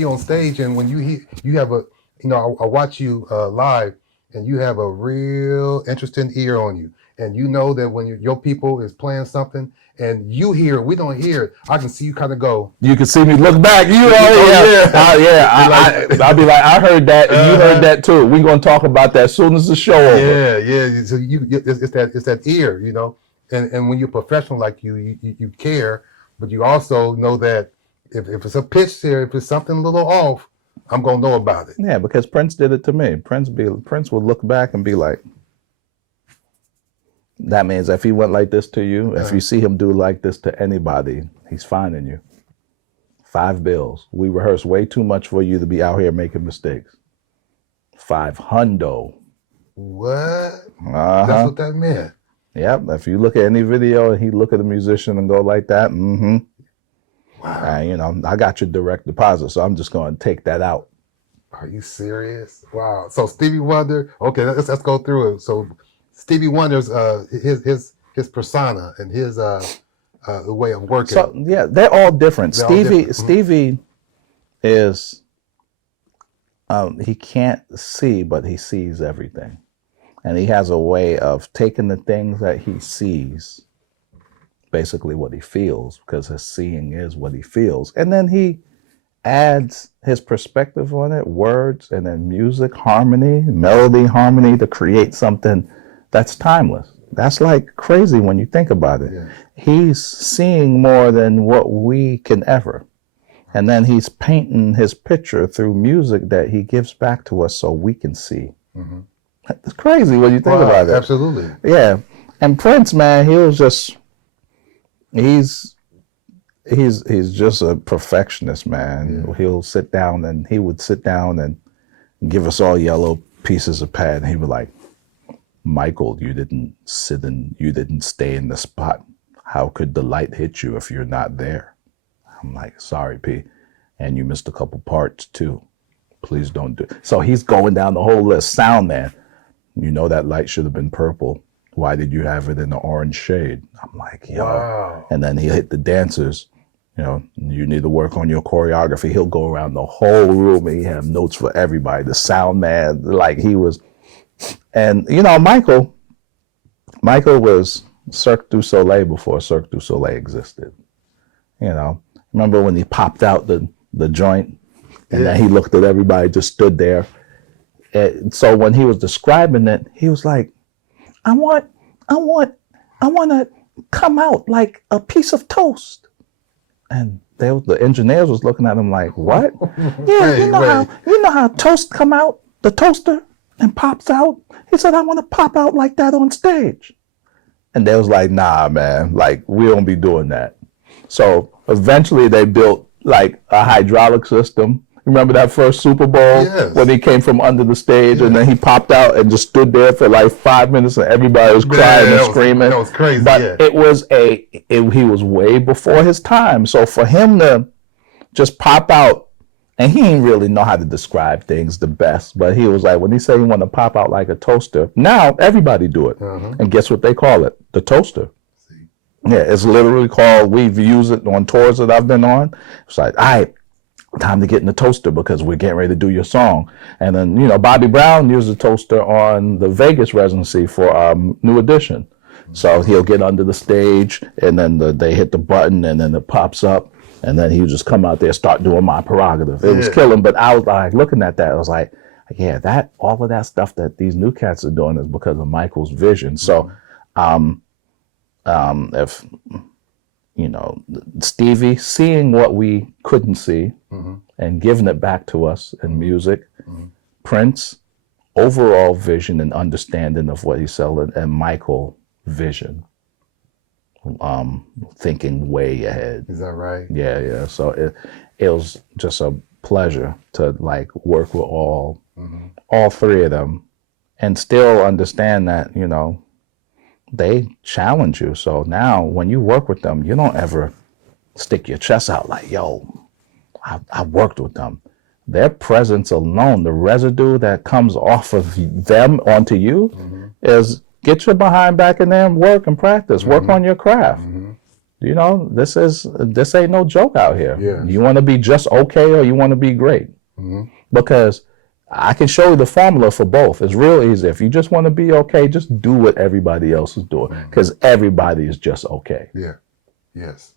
you on stage, and when you have a, I watch you live, and you have a real interesting ear on you, and you know that when your people is playing something, and you hear it, we don't hear it. I can see you kind of go. You can see me look back. I'll be like, I heard that, and you heard that too. We're gonna talk about that as soon as the show over. Yeah. So it's that ear, and when you're professional like you care, but you also know that if it's a pitch here, if it's something a little off, I'm gonna know about it. Yeah, because Prince did it to me. Prince would look back and be like, that means if he went like this to you, if you see him do like this to anybody, he's fining you. $5. We rehearse way too much for you to be out here making mistakes. $500. What? That's what that meant. Yep. If you look at any video and he look at the musician and go like that, Wow. I got your direct deposit, so I'm just going to take that out. Are you serious? Wow. So Stevie Wonder. Okay, let's go through it. So Stevie Wonder's his persona and his the way of working. So yeah, they're all different. Stevie is he can't see, but he sees everything, and he has a way of taking the things that he sees, basically what he feels, because his seeing is what he feels, and then he adds his perspective on it, words, and then music, melody harmony to create something that's timeless. That's like crazy when you think about it. Yeah. He's seeing more than what we can ever. And then he's painting his picture through music that he gives back to us so we can see. Mm-hmm. It's crazy when you think about it. Absolutely. Yeah. And Prince, man, he's just a perfectionist, man. Yeah. He would sit down and give us all yellow pieces of pad, and he would like, Micheal, you didn't stay in the spot. How could the light hit you if you're not there? I'm like, sorry, P. And you missed a couple parts too. Please don't do it. So he's going down the whole list. Sound man, that light should have been purple. Why did you have it in the orange shade? I'm like, yo. Wow. And then he hit the dancers. You need to work on your choreography. He'll go around the whole room and he have notes for everybody. The sound man, like he was. And, Micheal was Cirque du Soleil before Cirque du Soleil existed. Remember when he popped out the joint and then he looked at everybody, just stood there. And so when he was describing it, he was like, I want to come out like a piece of toast. And the engineers was looking at him like, what? Yeah, you know how toast come out, the toaster, and pops out? He said, I want to pop out like that on stage. And they was like, nah, man, like, we don't be doing that. So eventually they built like a hydraulic system. Remember that first Super Bowl? Yes. When he came from under the stage and then he popped out and just stood there for like 5 minutes and everybody was crying and screaming. That was crazy. But it was he was way before his time. So for him to just pop out, and he didn't really know how to describe things the best, but he was like, when he said he wanted to pop out like a toaster, now everybody do it. Uh-huh. And guess what they call it? The toaster. Yeah, it's literally called, we've used it on tours that I've been on. It's like, all right, time to get in the toaster because we're getting ready to do your song. And then, Bobby Brown used the toaster on the Vegas residency for New Edition. So he'll get under the stage and then they hit the button and then it pops up. And then he would just come out there, start doing my prerogative. It was killing, but I was like, looking at that, I was like, yeah, all of that stuff that these new cats are doing is because of Micheal's vision. So, if, Stevie seeing what we couldn't see and giving it back to us in music, Prince, overall vision and understanding of what he's selling, and Micheal, vision. Thinking way ahead. Is that right? Yeah. So it was just a pleasure to like work with all three of them and still understand that, they challenge you. So now when you work with them, you don't ever stick your chest out like, yo, I worked with them. Their presence alone, the residue that comes off of them onto you is get your behind back in there and work and practice. Work on your craft. You know, this ain't no joke out here. Yes. You want to be just okay or you want to be great? Because I can show you the formula for both. It's real easy. If you just want to be okay, just do what everybody else is doing, because everybody is just okay. Yeah. Yes.